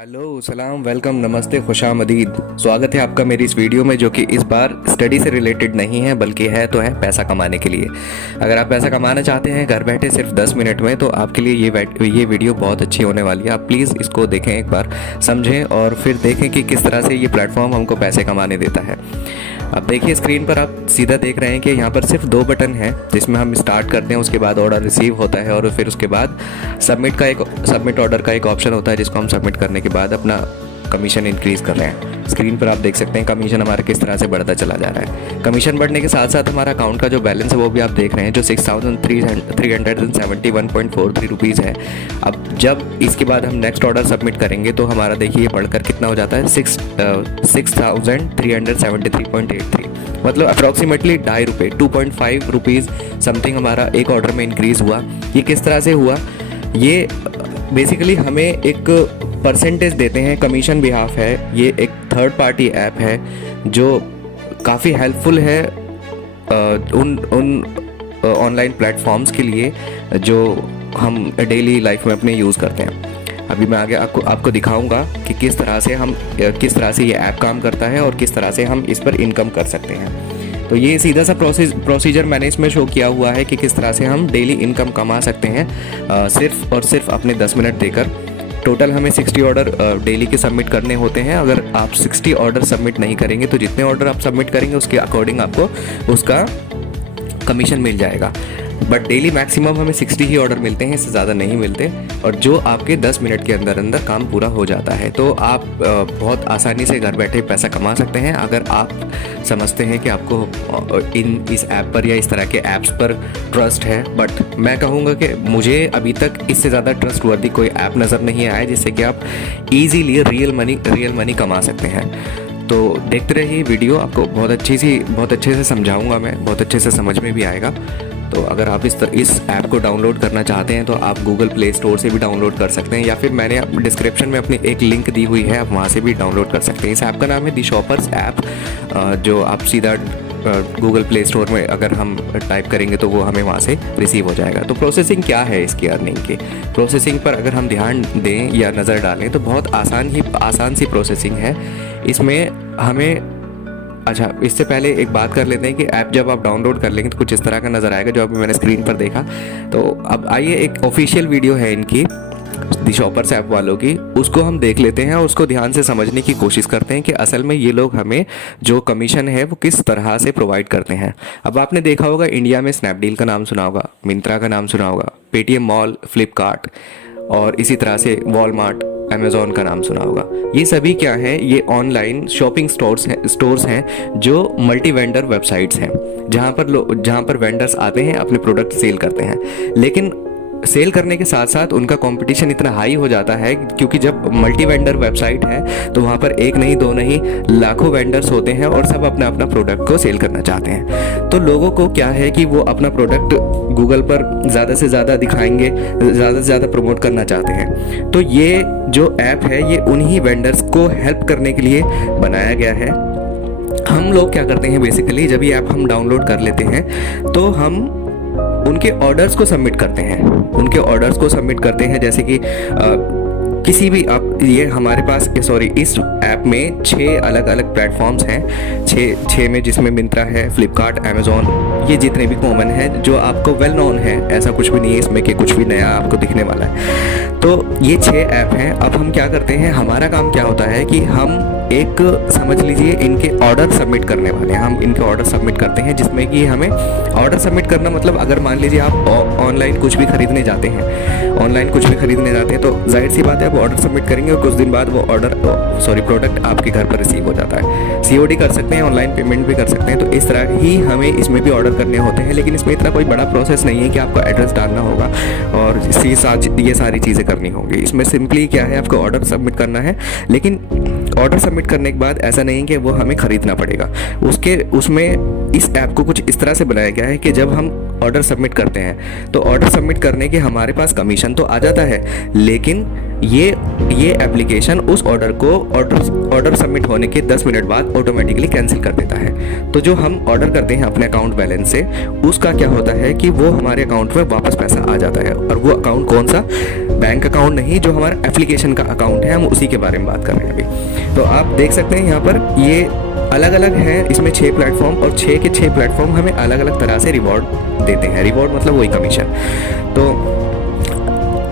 Hello सलाम welcome नमस्ते खुशामदीद। स्वागत है आपका मेरी इस वीडियो में, जो कि इस बार स्टडी से रिलेटेड नहीं है बल्कि है पैसा कमाने के लिए। अगर आप पैसा कमाना चाहते हैं घर बैठे सिर्फ 10 मिनट में, तो आपके लिए ये वीडियो बहुत अच्छी होने वाली है। आप प्लीज़ इसको देखें, एक बार समझें और फिर देखें कि किस तरह से ये प्लेटफॉर्म हमको पैसे कमाने देता है। अब देखिए स्क्रीन पर आप सीधा देख रहे हैं कि यहाँ पर सिर्फ 2 बटन हैं जिसमें हम स्टार्ट करते हैं, उसके बाद ऑर्डर रिसीव होता है और फिर उसके बाद सबमिट ऑर्डर का एक ऑप्शन होता है जिसको हम सबमिट करने के बाद अपना कमीशन इंक्रीज़ कर रहे हैं। स्क्रीन पर आप देख सकते हैं कमीशन हमारा किस तरह से बढ़ता चला जा रहा है। कमीशन बढ़ने के साथ साथ हमारा अकाउंट का जो बैलेंस है वो भी आप देख रहे हैं, जो 6,371.43 रुपीज़ है। अब जब इसके बाद हम नेक्स्ट ऑर्डर सबमिट करेंगे तो हमारा देखिए बढ़कर कितना हो जाता है 6,373.83, मतलब अप्रॉक्सीमेटली ₹2.5 2.5 रुपीज़ समथिंग हमारा एक ऑर्डर में इंक्रीज़ हुआ। ये किस तरह से हुआ? ये बेसिकली हमें एक परसेंटेज देते हैं, कमीशन बिहाफ है। ये एक थर्ड पार्टी ऐप है जो काफ़ी हेल्पफुल है उन ऑनलाइन प्लेटफॉर्म्स के लिए जो हम डेली लाइफ में अपने यूज़ करते हैं। अभी मैं आगे आपको दिखाऊंगा कि किस तरह से ये ऐप काम करता है और किस तरह से हम इस पर इनकम कर सकते हैं। तो ये सीधा सा प्रोसीजर मैंने इसमें शो किया हुआ है कि किस तरह से हम डेली इनकम कमा सकते हैं सिर्फ और सिर्फ अपने 10 मिनट देकर। टोटल हमें 60 ऑर्डर डेली के सबमिट करने होते हैं। अगर आप 60 ऑर्डर सबमिट नहीं करेंगे तो जितने ऑर्डर आप सबमिट करेंगे उसके अकॉर्डिंग आपको उसका कमीशन मिल जाएगा। बट डेली मैक्सिमम हमें 60 ही ऑर्डर मिलते हैं, इससे ज़्यादा नहीं मिलते, और जो आपके 10 मिनट के अंदर अंदर काम पूरा हो जाता है। तो आप बहुत आसानी से घर बैठे पैसा कमा सकते हैं अगर आप समझते हैं कि आपको इस ऐप पर या इस तरह के ऐप्स पर ट्रस्ट है। बट मैं कहूँगा कि मुझे अभी तक इससे ज़्यादा ट्रस्टवर्दी कोई ऐप नज़र नहीं आया जिससे कि आप ईजीली रियल मनी कमा सकते हैं। तो देखते रहिए वीडियो, आपको बहुत अच्छे से समझाऊंगा मैं, बहुत अच्छे से समझ में भी आएगा। तो अगर आप इस ऐप को डाउनलोड करना चाहते हैं तो आप गूगल प्ले स्टोर से भी डाउनलोड कर सकते हैं, या फिर मैंने डिस्क्रिप्शन में अपनी एक लिंक दी हुई है, आप वहाँ से भी डाउनलोड कर सकते हैं। इस ऐप का नाम है दी शॉपर्स ऐप, जो आप सीधा गूगल प्ले स्टोर में अगर हम टाइप करेंगे तो वो हमें वहाँ से रिसीव हो जाएगा। तो प्रोसेसिंग क्या है इसकी अर्निंग की? प्रोसेसिंग पर अगर हम ध्यान दें या नज़र डालें तो बहुत आसान सी प्रोसेसिंग है इसमें हमें। अच्छा, इससे पहले एक बात कर लेते हैं कि ऐप जब आप डाउनलोड कर लेंगे तो कुछ इस तरह का नज़र आएगा जो अभी मैंने स्क्रीन पर देखा। तो अब आइए, एक ऑफिशियल वीडियो है इनकी दी शॉपर्स ऐप वालों की, उसको हम देख लेते हैं और उसको ध्यान से समझने की कोशिश करते हैं कि असल में ये लोग हमें जो कमीशन है वो किस तरह से प्रोवाइड करते हैं। अब आपने देखा होगा इंडिया में स्नैपडील का नाम सुना होगा, मिंत्रा का नाम सुना होगा, पेटीएम मॉल, फ्लिपकार्ट और इसी तरह से वॉलमार्ट, अमेज़ॉन का नाम सुना होगा। ये सभी क्या हैं? ये ऑनलाइन शॉपिंग स्टोर्स हैं जो मल्टी वेंडर वेबसाइट्स हैं, जहाँ पर वेंडर्स आते हैं, अपने प्रोडक्ट सेल करते हैं। लेकिन सेल करने के साथ साथ उनका कंपटीशन इतना हाई हो जाता है क्योंकि जब मल्टी वेंडर वेबसाइट है तो वहाँ पर एक नहीं दो नहीं लाखों वेंडर्स होते हैं और सब अपना अपना प्रोडक्ट को सेल करना चाहते हैं। तो लोगों को क्या है कि वो अपना प्रोडक्ट गूगल पर ज़्यादा से ज़्यादा दिखाएंगे, ज़्यादा से ज़्यादा प्रमोट करना चाहते हैं। तो ये जो ऐप है ये उन्हीं वेंडर्स को हेल्प करने के लिए बनाया गया है। हम लोग क्या करते हैं बेसिकली, जब ये ऐप हम डाउनलोड कर लेते हैं तो हम उनके ऑर्डर्स को सबमिट करते हैं। जैसे कि किसी भी आप ये हमारे पास इस ऐप में 6 अलग अलग प्लेटफॉर्म्स हैं, 6 में, जिसमें मिंत्रा है, फ्लिपकार्ट, अमेज़ॉन, ये जितने भी कॉमन हैं जो आपको वेल नोन है। ऐसा कुछ भी नहीं है इसमें कि कुछ भी नया आपको दिखने वाला है। तो ये 6 ऐप हैं। अब हम क्या करते हैं, हमारा काम क्या होता है कि हम एक समझ लीजिए इनके ऑर्डर सबमिट करने वाले हैं। हम इनके ऑर्डर सबमिट करते हैं जिसमें कि हमें ऑर्डर सबमिट करना मतलब, अगर मान लीजिए आप ऑनलाइन कुछ भी खरीदने जाते हैं तो जाहिर सी बात है आप ऑर्डर सबमिट करेंगे और कुछ दिन बाद वो प्रोडक्ट आपके घर पर रिसीव हो जाता है। COD कर सकते हैं, ऑनलाइन पेमेंट भी कर सकते हैं। तो इस तरह ही हमें इसमें भी ऑर्डर करने होते हैं, लेकिन इसमें इतना कोई बड़ा प्रोसेस नहीं है कि आपको एड्रेस डालना होगा और ये सारी चीज़ें करनी होंगी। इसमें सिंपली क्या है, आपको ऑर्डर सबमिट करना है। लेकिन ऑर्डर सबमिट करने के बाद ऐसा नहीं कि वो हमें ख़रीदना पड़ेगा। उसमें इस ऐप को कुछ इस तरह से बनाया गया है कि जब हम ऑर्डर सबमिट करते हैं तो ऑर्डर सबमिट करने के हमारे पास कमीशन तो आ जाता है, लेकिन ये एप्लीकेशन उस ऑर्डर सबमिट होने के 10 मिनट बाद ऑटोमेटिकली कैंसिल कर देता है। तो जो हम ऑर्डर करते हैं अपने अकाउंट बैलेंस से, उसका क्या होता है कि वो हमारे अकाउंट में वापस पैसा आ जाता है। और वो अकाउंट कौन सा? बैंक अकाउंट नहीं, जो हमारा एप्लीकेशन का अकाउंट है, हम उसी के बारे में बात कर रहे हैं अभी। तो आप देख सकते हैं यहाँ पर ये अलग अलग है, इसमें 6 प्लेटफॉर्म और 6 के 6 प्लेटफॉर्म हमें अलग अलग तरह से रिवॉर्ड देते हैं। रिवॉर्ड मतलब वही कमीशन। तो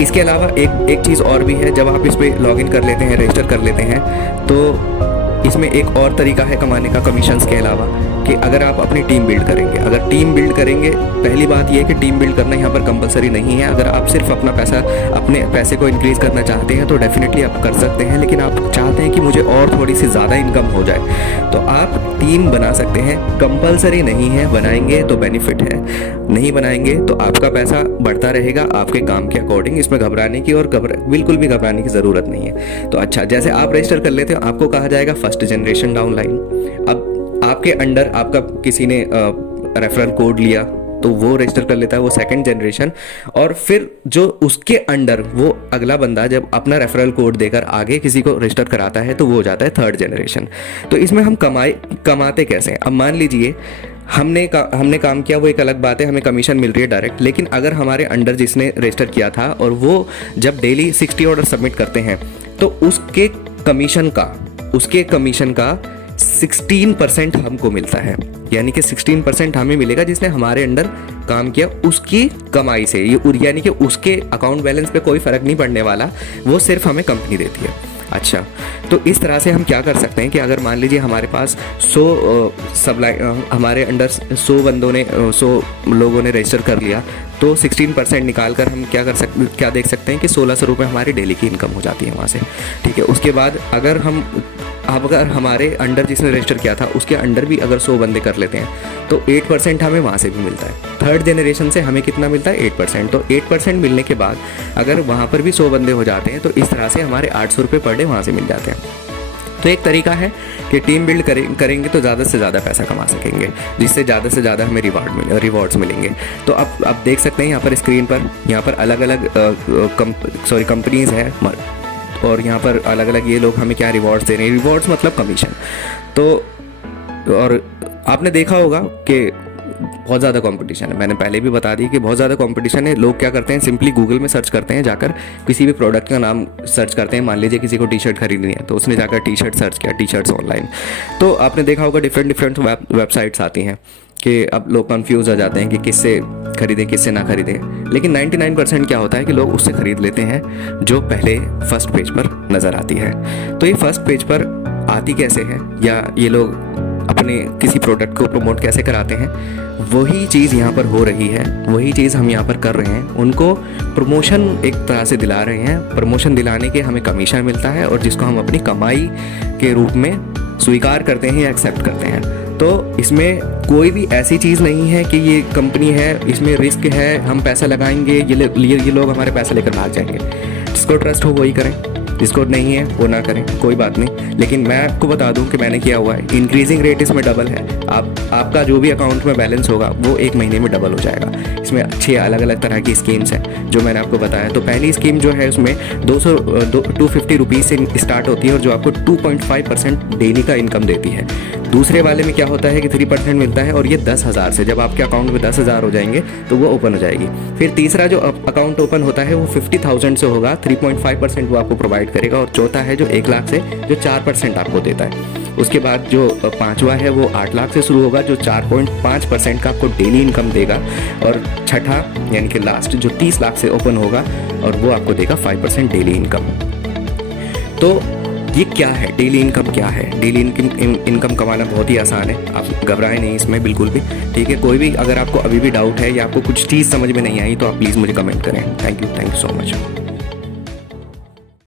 इसके अलावा एक चीज़ और भी है, जब आप इस पर लॉगिन कर लेते हैं, रजिस्टर कर लेते हैं, तो इसमें एक और तरीका है कमाने का कमीशंस के अलावा, कि अगर आप अपनी टीम बिल्ड करेंगे। अगर टीम बिल्ड करेंगे, पहली बात ये है कि टीम बिल्ड करना यहाँ पर कंपलसरी नहीं है। अगर आप सिर्फ अपने पैसे को इंक्रीज़ करना चाहते हैं तो डेफिनेटली आप कर सकते हैं, लेकिन आप चाहते हैं कि मुझे और थोड़ी सी ज़्यादा इनकम हो जाए तो आप टीम बना सकते हैं। कंपलसरी नहीं है, बनाएंगे तो बेनिफिट है, नहीं बनाएंगे तो आपका पैसा बढ़ता रहेगा आपके काम के अकॉर्डिंग। इसमें घबराने की और बिल्कुल भी घबराने की ज़रूरत नहीं है। तो अच्छा, जैसे आप रजिस्टर कर लेते हो, आपको कहा जाएगा फर्स्ट जनरेशन डाउनलाइन। अब आपके अंडर आपका किसी ने रेफरल कोड लिया तो वो रजिस्टर कर लेता है, वो सेकंड जनरेशन। और फिर जो उसके अंडर वो अगला बंदा जब अपना रेफरल कोड देकर आगे किसी को रजिस्टर कराता है तो वो हो जाता है थर्ड जनरेशन। तो इसमें हम कमाते कैसे हैं? अब मान लीजिए हमने काम किया, वो एक अलग बात है, हमें कमीशन मिल रही है डायरेक्ट। लेकिन अगर हमारे अंडर जिसने रजिस्टर किया था और वो जब डेली 60 ऑर्डर सबमिट करते हैं तो उसके कमीशन का 16% हमको मिलता है। यानी कि 16% हमें मिलेगा जिसने हमारे अंडर काम किया उसकी कमाई से। यानी कि उसके अकाउंट बैलेंस पे कोई फ़र्क नहीं पड़ने वाला, वो सिर्फ हमें कंपनी देती है। अच्छा, तो इस तरह से हम क्या कर सकते हैं कि अगर मान लीजिए हमारे पास 100 हमारे अंडर 100 लोगों ने रजिस्टर कर लिया, तो 16% निकाल कर हम क्या देख सकते हैं कि 1600 रुपये हमारी डेली की इनकम हो जाती है वहाँ से। ठीक है, उसके बाद अगर हमारे अंडर जिसने रजिस्टर किया था उसके अंडर भी अगर 100 बंदे कर लेते हैं तो 8% हमें वहाँ से भी मिलता है। थर्ड जनरेशन से हमें कितना मिलता है? 8%। तो 8% मिलने के बाद अगर वहाँ पर भी 100 बंदे हो जाते हैं तो इस तरह से हमारे 800 रुपये पर डे वहाँ से मिल जाते हैं। तो एक तरीका है कि टीम बिल्ड करेंगे तो ज़्यादा से ज़्यादा पैसा कमा सकेंगे, जिससे ज़्यादा से ज़्यादा हमें रिवॉर्ड्स मिलेंगे। तो आप देख सकते हैं यहाँ पर स्क्रीन पर, यहाँ पर अलग अलग कंपनीज़ हैं और यहाँ पर अलग अलग ये लोग हमें क्या रिवॉर्ड्स दे रहे हैं। रिवॉर्ड्स मतलब कमीशन। तो और आपने देखा होगा कि बहुत ज़्यादा कंपटीशन है। मैंने पहले भी बता दी कि बहुत ज़्यादा कंपटीशन है। लोग क्या करते हैं, सिंपली गूगल में सर्च करते हैं, जाकर किसी भी प्रोडक्ट का नाम सर्च करते हैं। मान लीजिए किसी को टी शर्ट खरीदनी है तो उसने जाकर टी शर्ट सर्च किया, टी शर्ट्स ऑनलाइन। तो आपने देखा होगा डिफरेंट वेबसाइट्स आती हैं कि अब लोग कंफ्यूज हो जाते हैं कि किससे खरीदें किससे ना खरीदें। लेकिन 99% क्या होता है कि लोग उससे ख़रीद लेते हैं जो पहले फर्स्ट पेज पर नज़र आती है। तो ये फर्स्ट पेज पर आती कैसे है, या ये लोग अपने किसी प्रोडक्ट को प्रमोट कैसे कराते हैं, वही चीज़ यहाँ पर हो रही है, वही चीज़ हम यहाँ पर कर रहे हैं। उनको प्रमोशन एक तरह से दिला रहे हैं। प्रमोशन दिलाने के हमें कमीशन मिलता है और जिसको हम अपनी कमाई के रूप में स्वीकार करते हैं या एक्सेप्ट करते हैं। तो इसमें कोई भी ऐसी चीज़ नहीं है कि ये कंपनी है, इसमें रिस्क है, हम पैसा लगाएंगे ये लोग हमारे पैसे लेकर भाग जाएंगे। जिसको ट्रस्ट हो वही करें, जिसको नहीं है वो ना करें, कोई बात नहीं। लेकिन मैं आपको बता दूं कि मैंने किया हुआ है। इंक्रीजिंग रेट इसमें डबल है। आपका जो भी अकाउंट में बैलेंस होगा वो 1 महीने में डबल हो जाएगा। इसमें 6 अलग अलग तरह की स्कीम्स हैं जो मैंने आपको बताया। तो पहली स्कीम जो है उसमें 250 रुपीज़ से स्टार्ट होती है और जो आपको 2.5% डेली का इनकम देती है। दूसरे वाले में क्या होता है कि 3% मिलता है और ये 10,000 से, जब आपके अकाउंट में 10,000 हो जाएंगे तो वो ओपन हो जाएगी। फिर तीसरा जो अकाउंट ओपन होता है वो 50,000 से होगा, 3.5% वो आपको प्रोवाइड करेगा। और चौथा है जो 1 लाख से, जो 4% आपको देता है। उसके बाद जो पांचवा है वो 8 लाख से शुरू होगा, जो 4.5% का आपको डेली इनकम देगा। और छठा यानी कि लास्ट जो 30 लाख से ओपन होगा और वो आपको देगा 5% डेली इनकम। तो ये क्या है, डेली इनकम क्या है? डेली इनकम कमाना बहुत ही आसान है, आप घबराएं नहीं इसमें बिल्कुल भी। ठीक है, कोई भी अगर आपको अभी भी डाउट है या आपको कुछ चीज़ समझ में नहीं आई तो आप प्लीज़ मुझे कमेंट करें। Thank you so much.